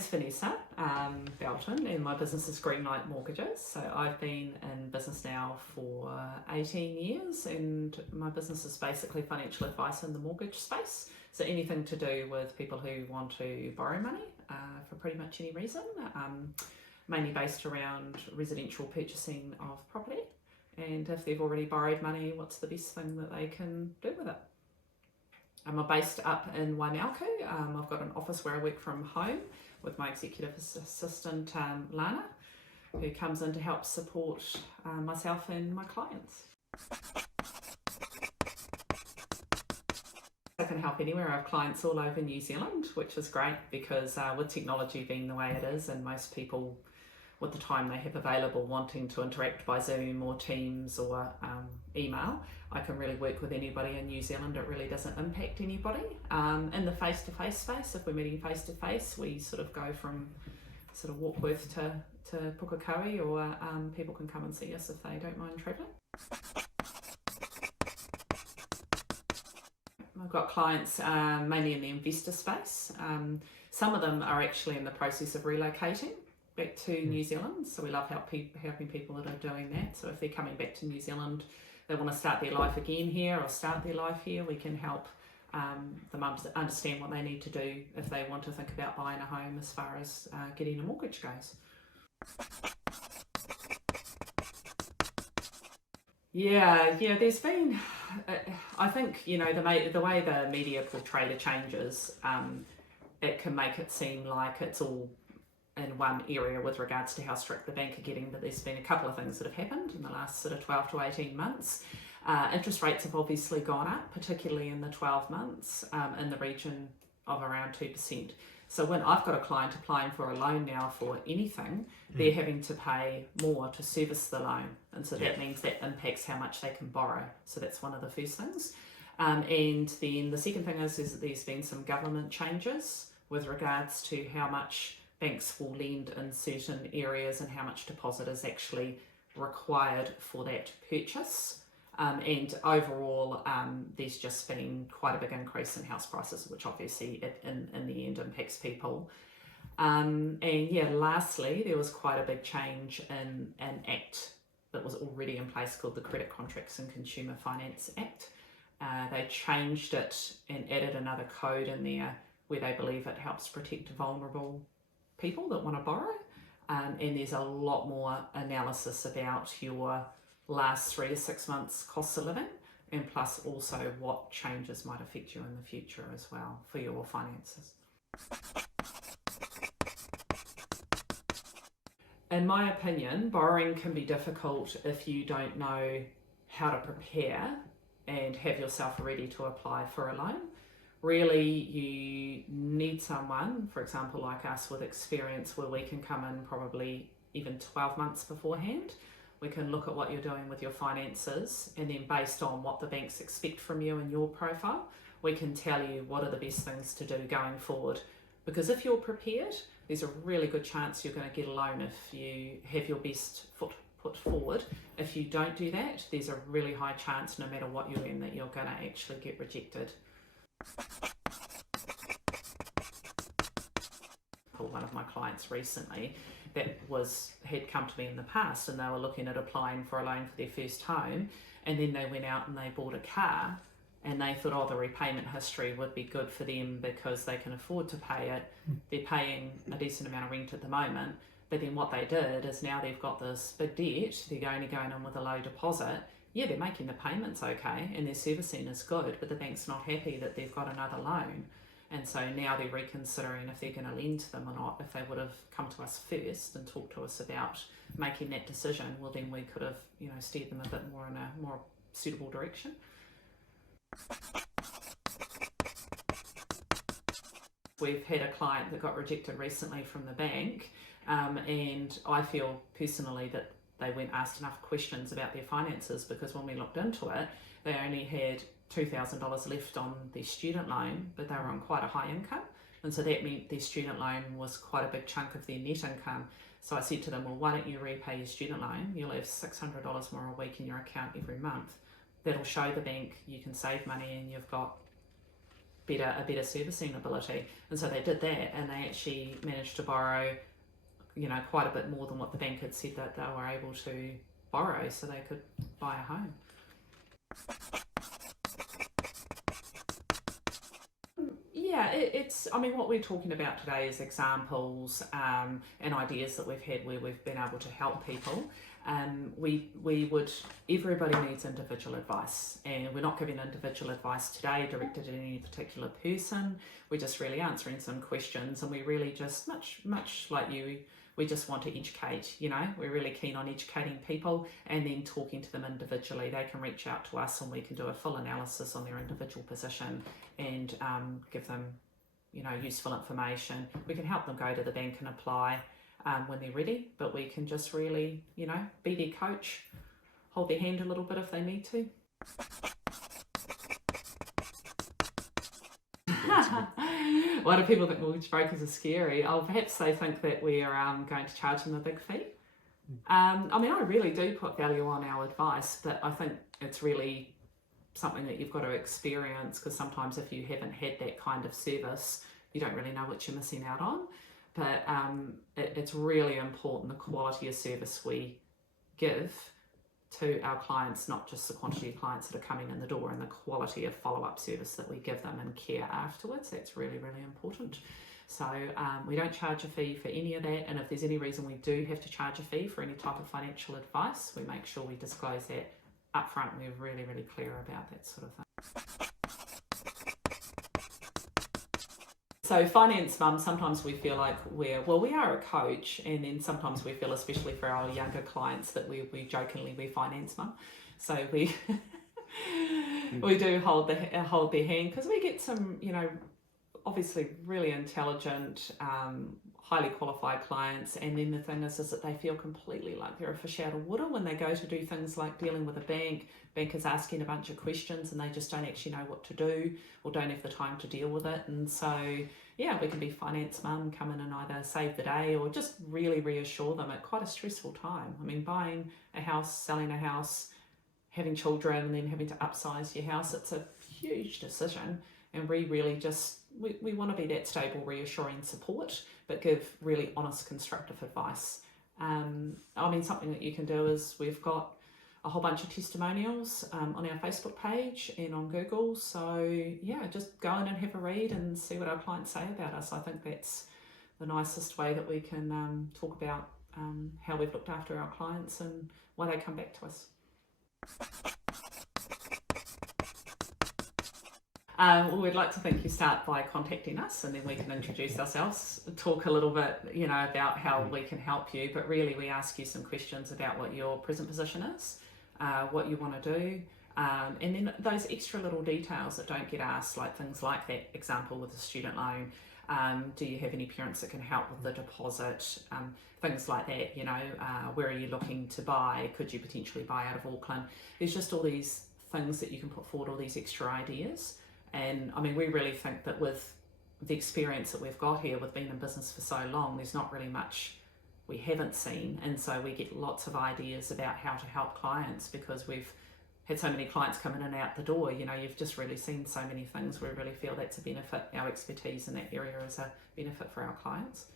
name's Vanessa Belton and my business is Greenlight Mortgages. So I've been in business now for 18 years and my business is basically financial advice in the mortgage space. So anything to do with people who want to borrow money for pretty much any reason, mainly based around residential purchasing of property. And if they've already borrowed money, what's the best thing that they can do with it? I'm based up in 𝗀𝗏𝗏𝗧𝗏. I've got an office where I work from home with my executive assistant, Lana, who comes in to help support myself and my clients. I can help anywhere. I have clients all over New Zealand, which is great because with technology being the way it is and most people with the time they have available wanting to interact by Zoom or Teams or email, I can really work with anybody in New Zealand. It really doesn't impact anybody. In the face-to-face space, if we're meeting face-to-face, we sort of go from sort of Warkworth to 𝗀𝗥𝗄𝗧, or people can come and see us if they don't mind travelling. I've got clients mainly in the investor space. Some of them are actually in the process of relocating back to New Zealand, so we love helping people that are doing that. So if they're coming back to New Zealand, they want to start their life again here or start their life here, we can help them understand what they need to do if they want to think about buying a home as far as getting a mortgage goes. Yeah, there's been, I think, you know, the way the media portray the changes, it can make it seem like it's all in one area with regards to how strict the bank are getting, but there's been a couple of things that have happened in the last sort of 12 to 18 months. Interest rates have obviously gone up, particularly in the 12 months, in the region of around 2%. So when I've got a client applying for a loan now for anything, they're having to pay more to service the loan. And so that means that impacts how much they can borrow. So that's one of the first things. And then the second thing is that there's been some government changes with regards to how much banks will lend in certain areas and how much deposit is actually required for that purchase. And overall, there's just been quite a big increase in house prices, which obviously in the end impacts people. And yeah, lastly, there was quite a big change in an act that was already in place called the Credit Contracts and Consumer Finance Act. They changed it and added another code in there where they believe it helps protect vulnerable people that want to borrow. And there's a lot more analysis about your last 3 to 6 months cost of living, and plus also what changes might affect you in the future as well for your finances. In my opinion, borrowing can be difficult if you don't know how to prepare and have yourself ready to apply for a loan. Really, you need someone, for example, like us with experience, where we can come in probably even 12 months beforehand. We can look at what you're doing with your finances, and then based on what the banks expect from you and your profile, we can tell you what are the best things to do going forward. Because if you're prepared, there's a really good chance you're going to get a loan if you have your best foot put forward. If you don't do that, there's a really high chance, no matter what you earn, that you're going to actually get rejected. One of my clients recently that had come to me in the past, and they were looking at applying for a loan for their first home, and then they went out and they bought a car, and they thought, oh, the repayment history would be good for them because they can afford to pay it. They're paying a decent amount of rent at the moment, but then what they did is now they've got this big debt. They're only going in with a low deposit. Yeah, they're making the payments okay and their servicing is good, but the bank's not happy that they've got another loan. And so now they're reconsidering if they're going to lend to them or not. If they would have come to us first and talked to us about making that decision, well, then we could have, you know, steered them a bit more in a more suitable direction. We've had a client that got rejected recently from the bank, and I feel personally that they weren't asked enough questions about their finances, because when we looked into it, they only had $2,000 left on their student loan, but they were on quite a high income, and so that meant their student loan was quite a big chunk of their net income. So I said to them, well, why don't you repay your student loan? You'll have $600 more a week in your account every month. That'll show the bank you can save money and you've got a better servicing ability. And so they did that, and they actually managed to borrow, you know, quite a bit more than what the bank had said that they were able to borrow, so they could buy a home. Yeah, it's, I mean, what we're talking about today is examples and ideas that we've had where we've been able to help people. Everybody needs individual advice, and we're not giving individual advice today directed at any particular person. We're just really answering some questions, and we really just, much like you, we just want to educate, you know, we're really keen on educating people and then talking to them individually. They can reach out to us and we can do a full analysis on their individual position and give them, you know, useful information. We can help them go to the bank and apply when they're ready, but we can just really, you know, be their coach, hold their hand a little bit if they need to. Why do people think mortgage brokers are scary? Oh, perhaps they think that we're going to charge them a big fee. I mean, I really do put value on our advice, but I think it's really something that you've got to experience, because sometimes if you haven't had that kind of service, you don't really know what you're missing out on. But it's really important, the quality of service we give to our clients, not just the quantity of clients that are coming in the door, and the quality of follow-up service that we give them and care afterwards. That's really, really important. So we don't charge a fee for any of that, and if there's any reason we do have to charge a fee for any type of financial advice, we make sure we disclose that up front. We're really, really clear about that sort of thing. So finance mum, sometimes we feel like we are a coach, and then sometimes we feel, especially for our younger clients, that we jokingly, we're finance mum. So we we do hold their hand, because we get some, you know, obviously really intelligent, highly qualified clients, and then the thing is that they feel completely like they're a fish out of water when they go to do things like dealing with a bank. Bankers asking a bunch of questions and they just don't actually know what to do or don't have the time to deal with it. And so yeah, we can be finance mum, come in and either save the day or just really reassure them at quite a stressful time. I mean, buying a house, selling a house, having children, and then having to upsize your house, it's a huge decision. And we really just, we want to be that stable, reassuring support, but give really honest, constructive advice. I mean, something that you can do is we've got a whole bunch of testimonials on our Facebook page and on Google. So yeah, just go in and have a read and see what our clients say about us. I think that's the nicest way that we can talk about how we've looked after our clients and why they come back to us. We'd like to think you start by contacting us, and then we can introduce ourselves, talk a little bit, you know, about how we can help you. But really, we ask you some questions about what your present position is, what you want to do, and then those extra little details that don't get asked, like things like that example with the student loan. Do you have any parents that can help with the deposit? Things like that, you know, where are you looking to buy? Could you potentially buy out of Auckland? There's just all these things that you can put forward, all these extra ideas. And I mean, we really think that with the experience that we've got here, with being in business for so long, there's not really much we haven't seen. And so we get lots of ideas about how to help clients, because we've had so many clients come in and out the door. You know, you've just really seen so many things. We really feel that's a benefit. Our expertise in that area is a benefit for our clients.